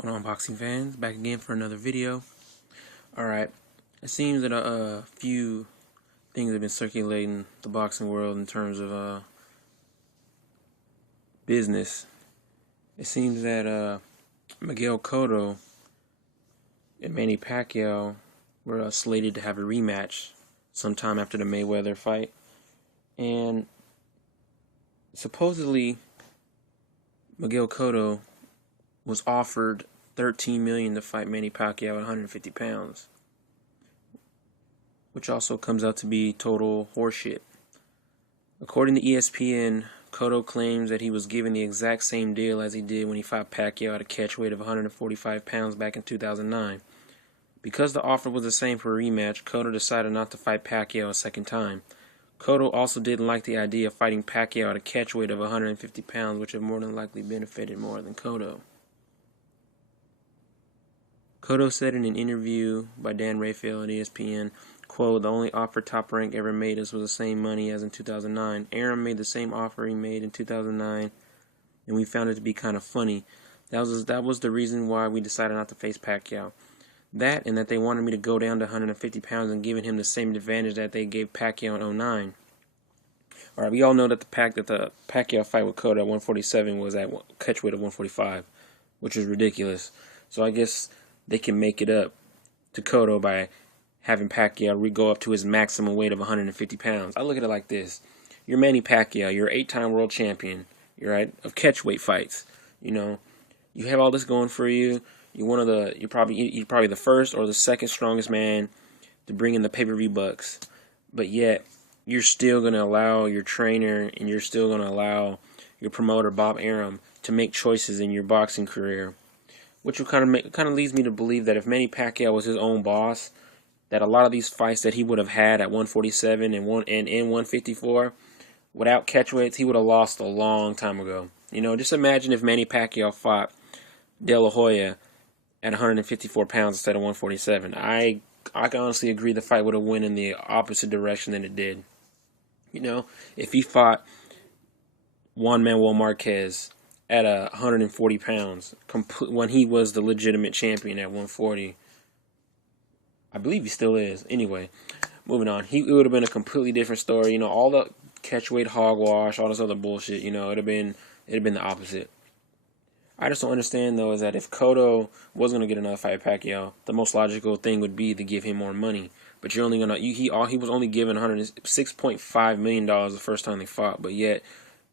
Going on, boxing fans? Back again for another video. Alright, it seems that a few things have been circulating the boxing world in terms of business. It seems that Miguel Cotto and Manny Pacquiao were slated to have a rematch sometime after the Mayweather fight. And supposedly Miguel Cotto was offered $13 million to fight Manny Pacquiao at 150 pounds, which also comes out to be total horseshit. According to ESPN, Cotto claims that he was given the exact same deal as he did when he fought Pacquiao at a catch weight of 145 pounds back in 2009. Because the offer was the same for a rematch, Cotto decided not to fight Pacquiao a second time. Cotto also didn't like the idea of fighting Pacquiao at a catch weight of 150 pounds, which would more than likely benefited more than Cotto. Cotto said in an interview by Dan Rafael at ESPN, quote, "The only offer Top Rank ever made us was the same money as in 2009. Arum made the same offer he made in 2009, and we found it to be kind of funny. That was the reason why we decided not to face Pacquiao. That, and that they wanted me to go down to 150 pounds and giving him the same advantage that they gave Pacquiao in 2009. Alright, we all know that the Pacquiao fight with Cotto at 147 was at catch weight of 145, which is ridiculous. So I guess they can make it up to Cotto by having Pacquiao go up to his maximum weight of 150 pounds. I look at it like this. You're Manny Pacquiao. You're an 8-time world champion. You're right of catchweight fights. You know, you have all this going for you. You're probably the first or the second strongest man to bring in the pay-per-view bucks. But yet, you're still going to allow your trainer and you're still going to allow your promoter, Bob Arum, to make choices in your boxing career. Which kind of leads me to believe that if Manny Pacquiao was his own boss, that a lot of these fights that he would have had at 147 and 154, without catchweights, he would have lost a long time ago. You know, just imagine if Manny Pacquiao fought De La Hoya at 154 pounds instead of 147. I can honestly agree the fight would have went in the opposite direction than it did. You know, if he fought Juan Manuel Marquez at 140 pounds, when he was the legitimate champion at 140. I believe he still is. Anyway, moving on. It would have been a completely different story. You know, all the catchweight hogwash, all this other bullshit, you know, it'd have been the opposite. I just don't understand, though, is that if Cotto was going to get another fight at Pacquiao, the most logical thing would be to give him more money. But you're only going to, he was only given $106.5 million the first time they fought, but yet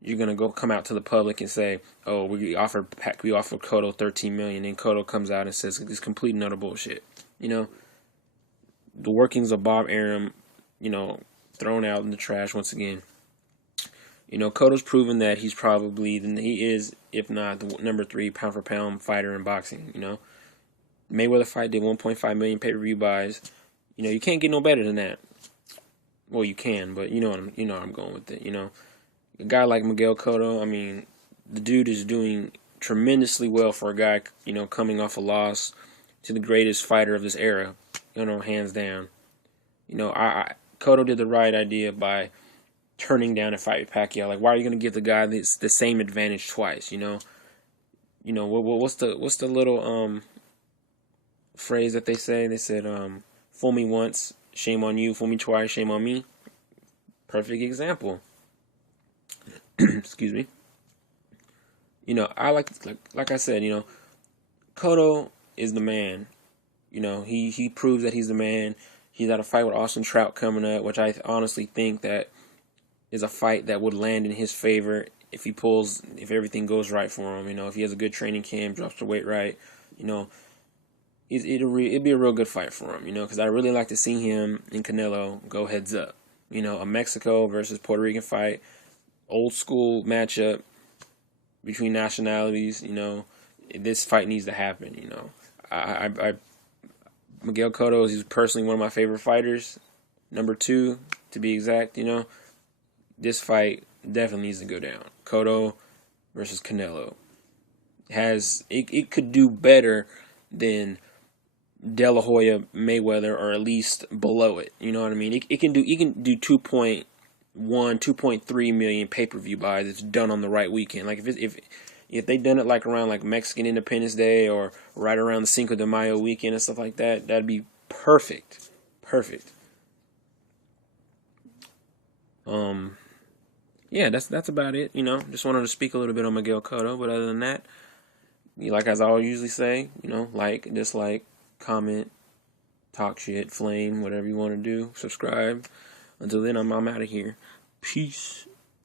you're going to come out to the public and say, oh, we offered Cotto $13 million, and Cotto comes out and says it's complete and utter bullshit. You know, the workings of Bob Arum, you know, thrown out in the trash once again. You know, Cotto's proven that he is, if not, the number 3 pound-for-pound fighter in boxing, you know. Mayweather fight did 1.5 million pay-per-view buys. You know, you can't get no better than that. Well, you can, but you know I'm going with it, you know. A guy like Miguel Cotto, I mean, the dude is doing tremendously well for a guy, you know, coming off a loss to the greatest fighter of this era, you know, hands down. You know, Cotto did the right idea by turning down a fight with Pacquiao. Like, why are you going to give the guy the same advantage twice, you know? You know, what's the little phrase that they say? They said, fool me once, shame on you. Fool me twice, shame on me. Perfect example. Excuse me. You know, I like I said, you know, Cotto is the man. You know, he proves that he's the man. He's got a fight with Austin Trout coming up, which I honestly think that is a fight that would land in his favor if everything goes right for him. You know, if he has a good training camp, drops the weight right, you know, it'd be a real good fight for him. You know, because I really like to see him and Canelo go heads up. You know, a Mexico versus Puerto Rican fight, old school matchup between nationalities. You know, this fight needs to happen. You know, Miguel Cotto is personally one of my favorite fighters, number 2 to be exact. You know, this fight definitely needs to go down. Cotto versus Canelo it could do better than De La Hoya Mayweather, or at least below it. You know what I mean? It can do 2.1, 2.3 million pay-per-view buys. It's done on the right weekend. Like if If they done it like around like Mexican Independence Day or right around the Cinco de Mayo weekend and stuff like that, that'd be perfect. Perfect. Yeah, that's about it. Just wanted to speak a little bit on Miguel Cotto, but other than that, like as I always usually say, like, dislike, comment, talk shit, flame, whatever you want to do, subscribe. Until then, I'm out of here. Peace.